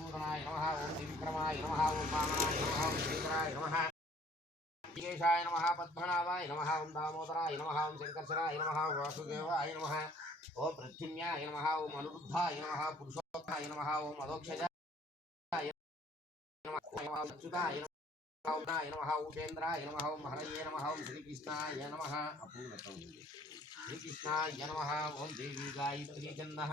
பூரணாய நம ஓம் திவிக்ரமாய நம ஓம் வாமனாய நம ஓம் ஸ்ரீகராய நம விஜேஷாய நம பத்மநாபாய நம ஓம் தாமோதராய நம ஓம் சங்கர்ஷனாய நம ஓம் வாசுதேவாய நம ஓம் பிருத்திவியாய நம ஓம் அனுருத்தாய நம புருஷோத்தாய நம ஓம் அதோக்ஷஜாய நம ஓம் அச்சுதாய நம ஓம் நம உபேந்திராய நம ஓம் மகரயே நம ஓம் ஸ்ரீகிருஷ்ணாய நம அபூர்ணத்தம் श्रीकृष्णाय नमः ॐ देवी गायत्री जन्मः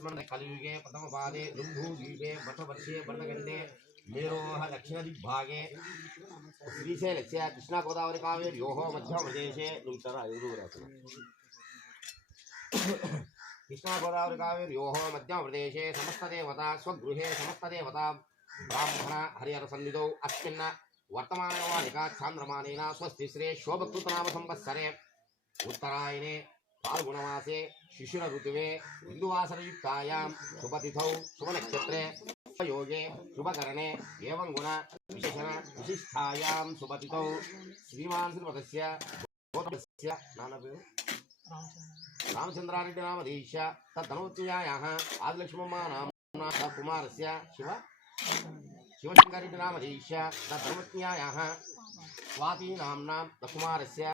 कलियुगे प्रथमपादे लुम्भूद्वीपे वर्षवर्षे वर्णगण्डे मेरोः दक्षिणदिग्भागे श्रीशैलस्य कृष्णागोदावरिकावेर्योः मध्यप्रदेशे कृष्णागोदावरिकावेर्योः मध्यप्रदेशे समस्तदेवता स्वगृहे समस्तदेवता ब्राह्मण हरिहरसन्निधौ अस्मिन् वर्तमानवानिका चान्द्रमानेन स्वस्ति श्री शोभकृतनाम संवत्सरे उत्तरायणे फाल्गुणमासे शिशिर ऋतुवे हिन्दुवासरयुक्तायां शुभतिथौ, शुभनक्षत्रे, शुभयोगे, शुभकरणे एवं गुण विशेषण विशिष्टायां शुभतिथौ श्रीमान् श्रीमतस्य गौतमस्य नानपि रामचन्द्रारेड्डी नामधीश तद्धनोत्यायाः आदिलक्ष्मम्मा नाम्ना कुमारस्य शिव शिवशङ्करेड्डी नामधीश तद्धनोत्यायाः स्वाती नाम्नां कुमारस्य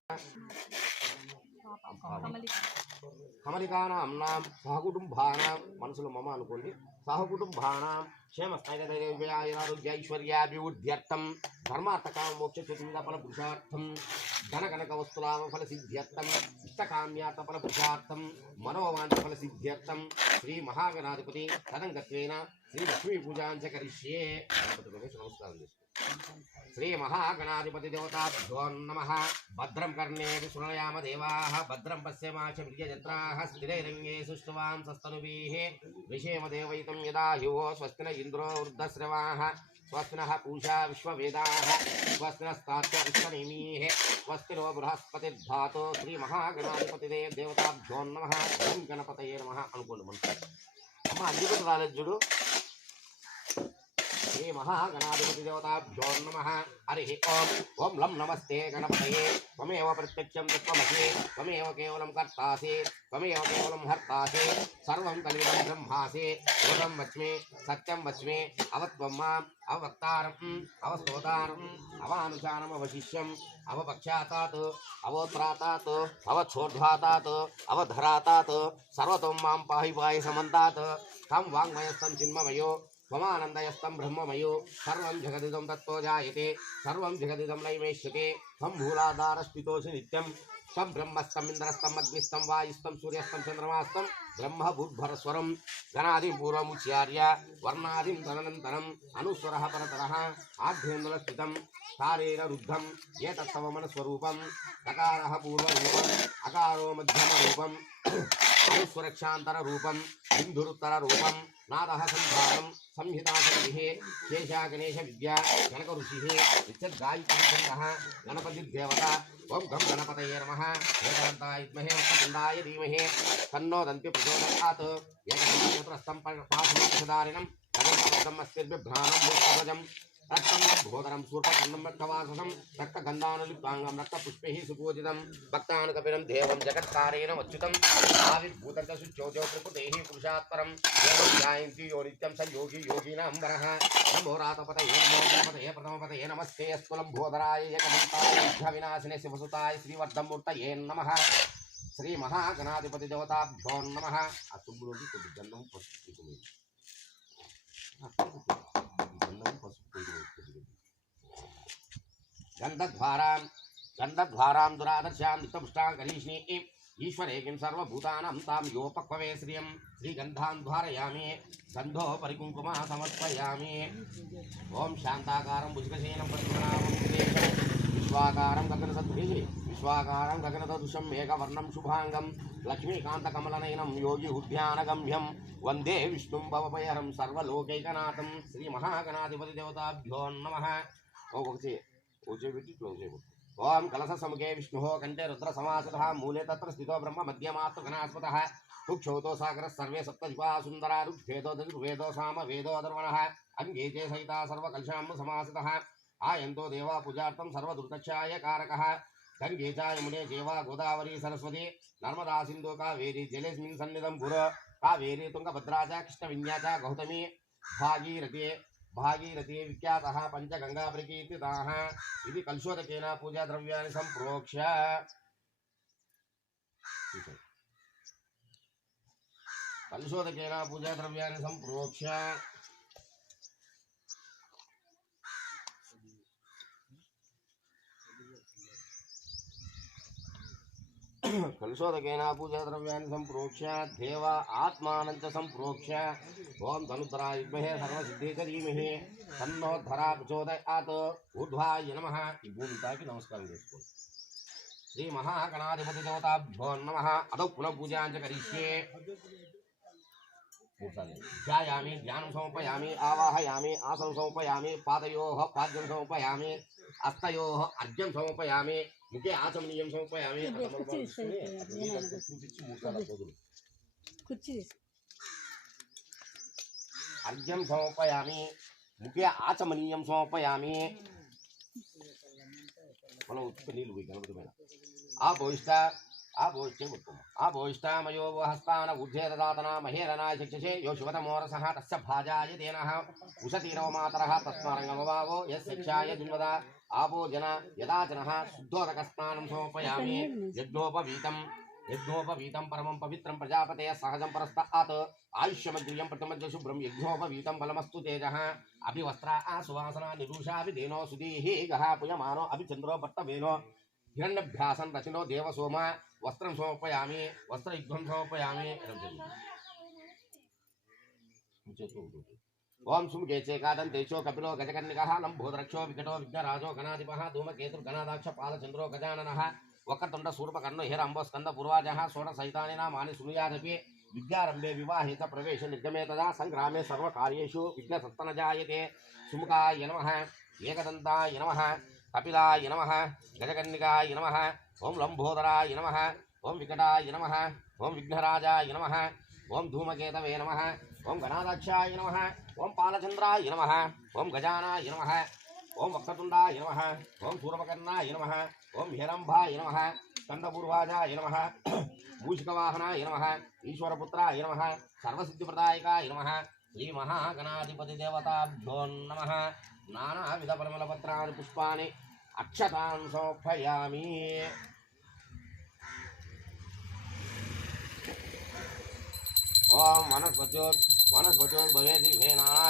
కమలికానాంనాం సహకుటుంబానాం. మనసులో మమ అనుకోండి. సహకుటుంబానాం ఐశ్వర్యాభివృద్ధ్యర్థం ధర్మార్థకామ మోక్ష చతుర్విధ ఫల పురుషార్థం ధన కనక వస్తులాభ ఫల సిద్ధ్యర్థం ఇష్టకామ్యార్థ ఫల పురుషార్థం మనోవాంఛ ఫల సిద్ధ్యర్థం శ్రీ మహాగణాధిపతి తదంగత్వేన శ్రీ లక్ష్మీ పూజాంచ కరిష్యే. గణపతి రమేష్ నమస్కారం చేసుకో శ్రీ మహాగణాధిపతి దేవతాభ్యో నమ. భద్రం కర్ణే సునయామ దేవా. భద్రం పశ్యమాచ స్థిరైరంగే సుష్టువాం సస్తనుభిः విషేమ దేవయితం యదా యువో స్వస్తిన ఇంద్రో వృద్ధశ్రవా. స్వస్తిన పూషా విశ్వవేదాः. స్వస్తినస్తాత్య విశ్వనేమీः. స్వస్తినో బృహస్పతిర్ధాతో శ్రీ మహాగణాధిపతిదే దేవతాభ్యో నమ. గణపతయే నమ అనుకోండి మనసు అమ్మ అడ్డుకుంటు రాలేదు చూడు. శ్రీ మహాగణాధిపతి దేవతాభ్యో నమ హరి ఓం ఓం లం నమస్తే గణపతయే త్వమేవ ప్రత్యక్షం తత్వమసి త్వమేవ కేవలం కర్తాసి త్వమేవ కేవలం హర్తాసి సర్వం కలిగితం బ్రహ్మాసి ఓదం వచ్మి సత్యం వచ్మి అవత్వం మాం అవక్తారం అవస్తోతారం అవానుషానం అవశిష్యం అవపక్షాతాత్ అవోత్రాతాత్ అవచ్చోర్ధ్వాతాత్ అవధరాతాత్ సర్వతం మాం పాహి పాహి సమంతాత్ తం వాంగ్మయస్తం చిన్మమయో మమానందయస్తం బ్రహ్మమయో సర్వం జగదిదం తత్తో జాయతే సర్వం జగదిదం నైవేశ్యతే తం మూలాధారస్థితోసి నిత్యం తం బ్రహ్మస్తం ఇంద్రస్తం అగ్నిస్తం వాయుస్తం సూర్యస్తం చంద్రమాస్తం బ్రహ్మ భూర్భరస్వరం ధనాది పూర్వముచ్యార్య వర్ణాదిం తదనంతరం అనుస్వర పరతర ఆభ్యంతర స్థితం కారేణ రుద్ధం ఏ తత్సవమన స్వరూపం అకార పూర్వరూపం అకారో మధ్యమ రూపం అనుస్వరక్షాంతర రూపం హిందురుత్తర రూపం నాద సంభారం సంహితాసంధి శేషా గణేశ విద్యా గణక ఋషి విచ్చద్గాయత్రిసంగ గణపతిర్దేవత ఓం గం గణపతయే నమ ఏకదంతాయ విద్మహే వక్రతుండాయ ధీమహే తన్నో దంతి ప్రచోదయాత్ ఏకదంతచతురస్తం పాశం ప్రసదారిణం కదంతమస్తిర్బిభ్రాణం रक्तमूर्पकन्नमक्तवाससं रक्तगन्धानुलिप्ताङ्गं रक्तपुष्पैः सुपूजितं भक्तानुकपिलं देवं जगत्कारेण अच्युतं यो स योगी वरः। नमो रातपतये नमो गणपतये प्रथमपतये नमस्ते अस्फुलम्भोधराय एकमन्ताय शिवसुताय श्रीवर्धमूर्तये नमः। नमः। గంధద్వారాం గంధద్వారాం దురాదర్శాం నిత్యపుష్టాం కరీష్ణి ఈశ్వరే కిం సర్వభూతానాం తాం యోపక్వవే శ్రియం శ్రీగంధాన్ ద్వారయామి గంధో పరికుంకుమ సమర్పయామి ఓం శాంతాకారం భుజగశయనం పద్మనాభం సురేశం విశ్వాకారం గగనసద్భిः విశ్వాకారం గగనసదృశం మేఘవర్ణం శుభాంగం లక్ష్మీకాంతకమలనయనం యోగి ఉద్యానగమ్యం వందే విష్ణుం భవపయరం సర్వలోకైకనాథం శ్రీ మహాగణాధిపతి దేవతాభ్యో నమ ఒకటి ऊचेबिटि टोञ्चेबिटु ओम कलश समुखे विष्णु कंठे रुद्र समासतः मूले तत्र स्थित ब्रह्म मध्यमात्म घनास्पतः। सागर सर्वे सप्तजिपा सुंदरा रुक्षेदो दधिर्वेदो साम वेदो अधर्वणः। अन्येते सहिता सर्वकलशाम्ब समासतः। आयन्तो देवा पूजार्थं सर्वदुर्दक्षाय कारक। गंगे च यमुने जेवा गोदावरी सरस्वती। नर्मदा सिंधु कावेरी जलेस्मिन् सन्निधं भुर कावेरी तुङ्गभद्रा च कृष्णविन्या च गौतमी। भागीरथी भागीरथी विख्यात पंच गंगा प्रकर्ति पञ्चगङ्गाप्रकीर्तिताः पूजा द्रव्या संप्रोक्ष सम्प्रोक्ष्य। पूजा द्रव्या संप्रोक्ष దేవ ఆత్మానం చ సంప్రోక్ష్య ఓం ధనుద్రా విద్మహే సర్వసిద్ధి చ ధీమహి తన్నోద్ధరా ప్రచోదయాత్ ఊర్ధ్వాయ నమ ఈ భూమి తాకి నమస్కారం చేసుకోండి శ్రీ మహాగణాధిపతి దేవతాభ్యో నమ అదౌ పునః పూజాంచ కరిష్యే ధ్యాయామి ధ్యానం సమర్పయామి ఆవాహయామి ఆసనం సమర్పయామి పాదయోః పాద్యం సమర్పయామి హస్తయోః అర్ఘ్యం సమర్పయామి ముఖే ఆచమనీయం సమర్పయామి చూపించి మూడు సార్లు వదులు. కుర్చీ తీసుకో. అర్ఘ్యం సమర్పయామి ముఖే ఆచమనీయం సమర్పయామి మనం ఉత్తుక నీళ్ళు పోయి గణపతిమైన ఆ భోయిష్ట ఆ భోయిష్టే ఉత్తమ ఆ భోయిష్టామయో హస్తాన ఊర్ధ్వే దదాతన మహేరనాయ చక్షసే యో శివతమోరసః తస్య భాజాయ తేనః ఉషతీరో మాతరः తస్మారంగమవావో యస్యక్షాయ దున్వద ఆపో జన యదా జనः శుద్ధోదక స్నానం సమర్పయామి యజ్ఞోపవీతం యజ్ఞోపవీతం పరమం పవిత్రం ప్రజాపతయ సహజం పరస్తాత్ ఆయుష్యమగ్రియం ప్రథమజ్జ శుభ్రం యజ్ఞోపవీతం బలమస్తు తేజ అభివస్త్ర సువాసన నిరూషాభిధేనో సుదీహి గహ పుయమానో అభిచంద్రో భర్తవేనో హిరణ్యభ్యాసం రచనో దేవసోమ వస్త్రం సమర్పయామి వస్త్రయుగ్మం సమర్పయామి ओम सुम गेचेकादं तेजो कपिलो नम लम्भोदरक्षो विकटो विघ्नराजो गणाधिपः धूमकेतुर्गणादाक्ष पालचन्द्रो गजाननः वक्रतुण्डसूर्पकर्णो हिरम्बस्कन्दपूर्वाजः षोडसहितानि विद्यारंभे विवाहित प्रवेश निर्गमे तदा सङ्ग्रामे सर्वकार्येषु विघ्नसत्तनजायते, सुमुखाय नम एकदंताय नम, कपिलाय नम, गजकर्णिकाय नम ओं लंबोदराय नम ओं विकटाय नम ओं विघ्नराजाय नम ओं धूमकेतवे नम ओम गणाध्याय नम, ओम पालचंद्राय नम, ओम गजानाय नम, ओम वक्रतुंडाय नम, ओम सूरपकर्णाय नम, ओम हेरंभाय नम स्कंदपूर्वाजाय नम, भूषिकवाहनाय नम, ईश्वरपुत्राय नम, सर्वसिद्धिप्रदायकाय नम श्री महागणाधिपतिदेवताभ्यो नम नानाविधपरिमलपत्रा पुष्पा अक्षता समर्पयामी। ओम वनस्पत्योत् నమ ఈశ్వరపుత్రాయ నమ సర్వసిద్ధిప్రదాయకాయ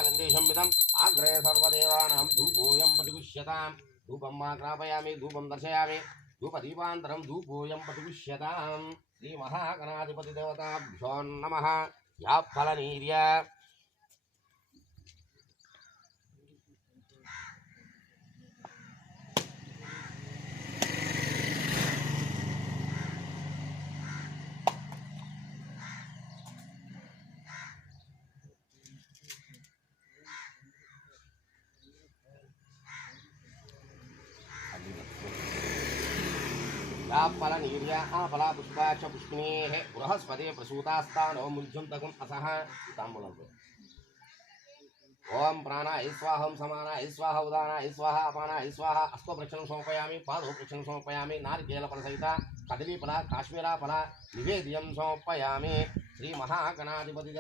నమ శ్రీ మహాగణాధిపతి దేవతాభ్యో నమ నానావిధ పరిమళపత్రాన్ని పుష్పాన్ని అక్షతాన్ సమర్పయామి ఓం వనస్పత్యోత్ వనస్పత్యోత్ फलाफलन यूर्याः फलापुष्पा च पुष्पिणेः बृहस्पते प्रसूतास्तान् ॐ मुल्यं तगम् असः ताम्बूलम् ओम प्रक्षण पादो प्रक्षण नारिकेल फल सहिता कदली काश्मीरा फल निवेद्यम श्री महागणाधिपति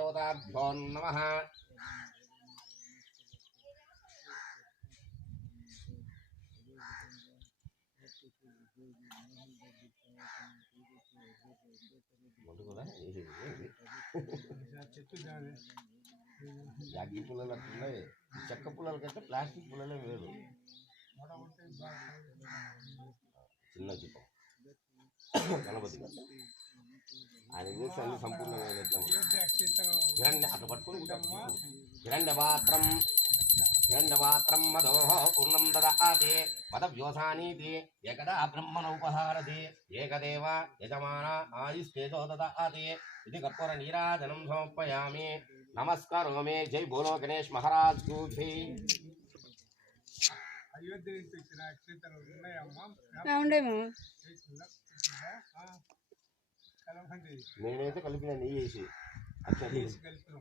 नमः। నమ జాగి పుల్లలు అట్లున్నాయి చెక్క పుల్లల కంటే ప్లాస్టిక్ పుల్లలే వేరు. చిన్న చిప్పం గణపతి ఆయన చేసి అన్ని సంపూర్ణంగా పెట్టాము. హిరణ్య అటు పట్టుకొని హిరణ్య పాత్రం హిరణ్యవాత్రం మధో పూర్ణం దాతి మదవ్యోసానీతి ఏకదా బ్రహ్మణ ఉపహారతి ఏకదేవ యజమాన ఆయుస్తేజో దాతి ఇది కర్పూర నీరాజనం సమర్పయామి. నమస్కారో మే జై భూలో గణేష్ మహారాజ్ కూభి నేనైతే కలిపిన నీ చేసి అక్షతలు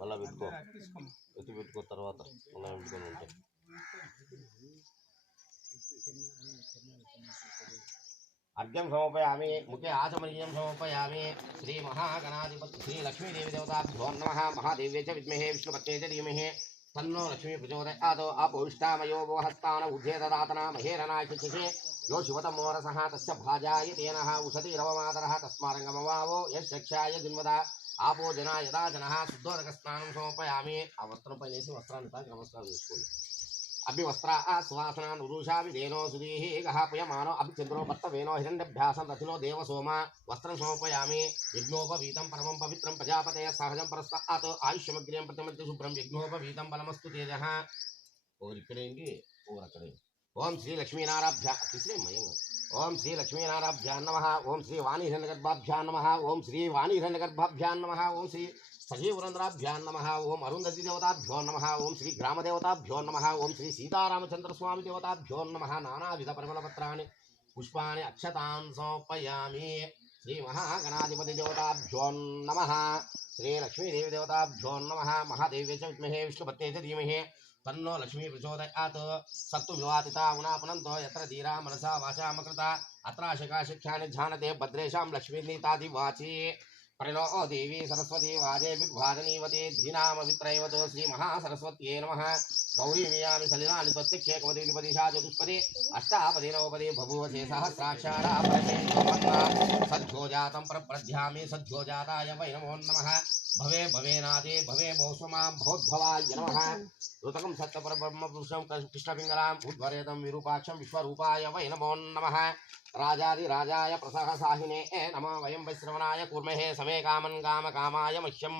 మళ్ళీ పెట్టుకో తీసుకోమ్మా ఎత్తి పెట్టుకో తర్వాత మళ్ళీ పెట్టుకొని ఉంటాయి అర్ఘ్యం సమర్పయామి ముఖే ఆచమనీయం సమర్పయామి శ్రీ మహాగణాధిపతి శ్రీ లక్ష్మీదేవి దేవతాభ్యో నమ మహాదేవ్యే చ విద్మహే విష్ణుపత్నే చ ధీమహి తన్నో లక్ష్మీ ప్రచోదయాతో అపోష్టామయో హస్తాన ఉద్ధే దదాతన మహేరణాయ చిచిషే యో శివతమో రసః తస్య భాజాయ తేనః ఉషతిరవమాతరः తస్మారంగమవావో యక్షాయ దిన్వద ఆపో జనా యదా జనः శుద్ధోదక స్నానం సమర్పయామి ఆ వస్త్రం పైన వేసి వస్త్రాన్ని తాకి నమస్కారం చేసుకోండి అభివస్త్ర సువాసన నురుషా విధేనో సుధీహి గహ పుయమానో అభిచంద్రో భర్తవేనో హిరణ్యభ్యాసం రథిలో దేవ సోమ వస్త్రం సమర్పయామి యజ్ఞోపవీతం పరమం పవిత్రం ప్రజాపతయ సహజం పరస్తాత్ ఆయుష్యమగ్రియం ప్రతిమధ్య శుభ్రం యజ్ఞోపవీతం బలమస్తు తేజ ఒకరు ఇక్కడేంటి ఒకరు అక్కడే ఓం శ్రీ లక్ష్మీనారాభ్య తిశ్రీమయం ఓం ओम श्री लक्ष्मीनारायणाभ्या नम ओं श्री वाणीहरणगर्भाभ्या नम ओं श्री वाणीहरणगर्भाभ्या नम ओं श्री सजीवरंद्राभ्या नम ओं अरुंधति देवताभ्यो नम ओं श्री ग्रामदेवताभ्यो नम ओं श्री सीतारामचंद्रस्वामी देवताभ्यो नम नानाविध परमलपत्रा पुष्पा अक्षता सौंपयामी श्री महागणाधिपतिदेवताभ्यो नम, श्री लक्ष्मीदेवीदेवताभ्यो नम, महादेव्य विमहे विष्णुपत्ते धीमहे तन्नो लक्ष्मी प्रचोदयात् सत्तु विवातिता गुणापुनन्तो यत्र धीरा मनसा वाचा मकृता वाचामकृता। अत्राशकाशिख्यानि जानते भद्रेशां लक्ष्मीर्नीतादिवाची परिणो देवी सरस्वती वाजे विभाजनीवते धीनाम वित्रयवत श्री महासरस्वत नमः। गौरीमियामि सलिलानि प्रत्यक्षे कवदे विपदिशा चतुष्पदे अष्टापदे नवपदे बभूवसे सहस्राक्षारा परमेन्द्रमन्वा सद्योजातं प्रप्रध्यामि सद्योजाताय वै नमो नमः। भवे भवे नादे, भवे भोस्वमां भोद्भवाय नमः। पुरुषम कृष्ण कृष्णपिङ्गलाम् उद्भरेतं विरूपाक्षं विश्वरूपाय वै नमो नमः। राजाधिराजाय प्रसहसाहिने नमः। वयं वैश्रवणाय कूर्महे సమే కామన్ కామ కామాయ మహ్యం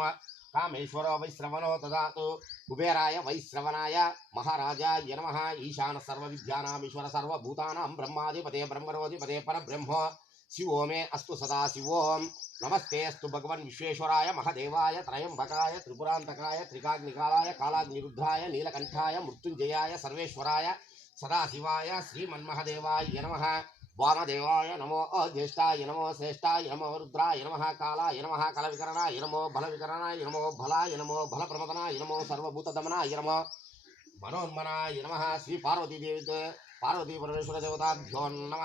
కామేశ్వరో వైశ్రవణో దదాతు కుబేరాయ వైశ్రవణాయ మహారాజాయ నమ. ఈశాన సర్వ విద్యానామీశ్వర సర్వభూతానాం బ్రహ్మాధిపతే బ్రహ్మరోధిపతే పరబ్రహ్మ. శివో మే అస్తు సదా శివోం. నమస్తే అస్తు భగవన్ విశ్వేశ్వరాయ మహదేవాయ త్రయంబకాయ త్రిపురాంతకాయ త్రికాగ్నికాలాయ కాళాగ్నిరుద్ధాయ నీలకంఠాయ మృత్యుంజయాయ సర్వేశ్వరాయ సదాశివాయ శ్రీమన్మహదేవాయ నమ. వామదేవాయ నమో జ్యేష్ఠాయ నమో శ్రేష్ఠాయ నమో రుద్రాయ నమ కాళాయ నమ కల వికరణాయ నమో బల వికరణాయ నమో బలాయ నమో బల ప్రమదనాయ నమో సర్వభూతదమనాయ నమో మనోన్మనాయ నమ శ్రీ పార్వతీదేవి పార్వతీ పరమేశ్వర దేవతాభ్యో నమ